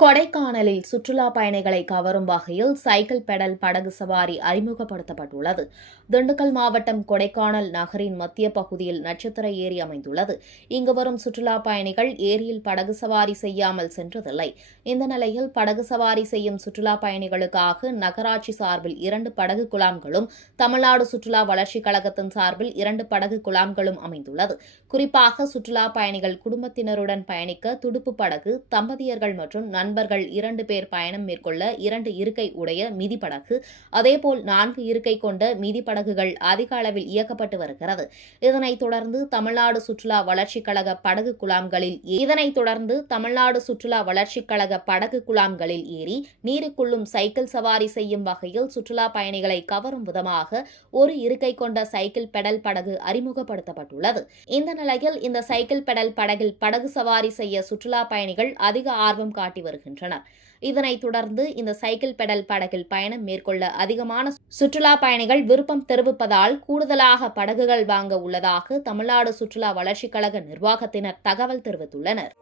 கொடைக்கானலில் சுற்றுலா பயணிகளை கவரும் வகையில் சைக்கிள் பெடல் படகு சவாரி அறிமுகப்படுத்தப்பட்டுள்ளது. திண்டுக்கல் மாவட்டம் கொடைக்கானல் நகரின் மத்திய பகுதியில் நட்சத்திர ஏரி அமைந்துள்ளது. இங்கு வரும் சுற்றுலா பயணிகள் ஏரியில் படகு சவாரி செய்யாமல் சென்றதில்லை. இந்த நிலையில் படகு சவாரி செய்யும் சுற்றுலா பயணிகளுக்காக நகராட்சி சார்பில் 2 படகு குழாம்களும், தமிழ்நாடு சுற்றுலா வளர்ச்சிக் கழகத்தின் சார்பில் 2 படகு குழாம்களும் அமைந்துள்ளது. குறிப்பாக சுற்றுலா பயணிகள் குடும்பத்தினருடன் பயணிக்க துடுப்பு படகு, தம்பதியர்கள் மற்றும் நண்பர்கள் 2 பேர் பயணம் மேற்கொள்ள 2 இருக்கை உடைய மிதிப்படகு, அதேபோல் 4 இருக்கை கொண்ட மிதிப்படகுகள் அதிக அளவில் இயக்கப்பட்டு வருகிறது. இதனைத் தொடர்ந்து தமிழ்நாடு சுற்றுலா வளர்ச்சிக் கழக படகு குழாம்களில் ஏறி நீருக்குள்ளும் சைக்கிள் சவாரி செய்யும் வகையில் சுற்றுலா பயணிகளை கவரும் விதமாக ஒரு இருக்கை கொண்ட சைக்கிள் பெடல் படகு அறிமுகப்படுத்தப்பட்டுள்ளது. இந்த நிலையில் இந்த சைக்கிள் பெடல் படகில் படகு சவாரி செய்ய சுற்றுலா பயணிகள் அதிக ஆர்வம் காட்டி வருகின்றனர். இதனைத் தொடர்ந்து இந்த சைக்கிள் பெடல் படகில் பயணம் மேற்கொள்ள அதிகமான சுற்றுலா பயணிகள் விருப்பம் தெரிவிப்பதால் கூடுதலாக படகுகள் வாங்க உள்ளதாக தமிழ்நாடு சுற்றுலா வளர்ச்சிக் கழக நிர்வாகத்தினர் தகவல் தெரிவித்துள்ளனர்.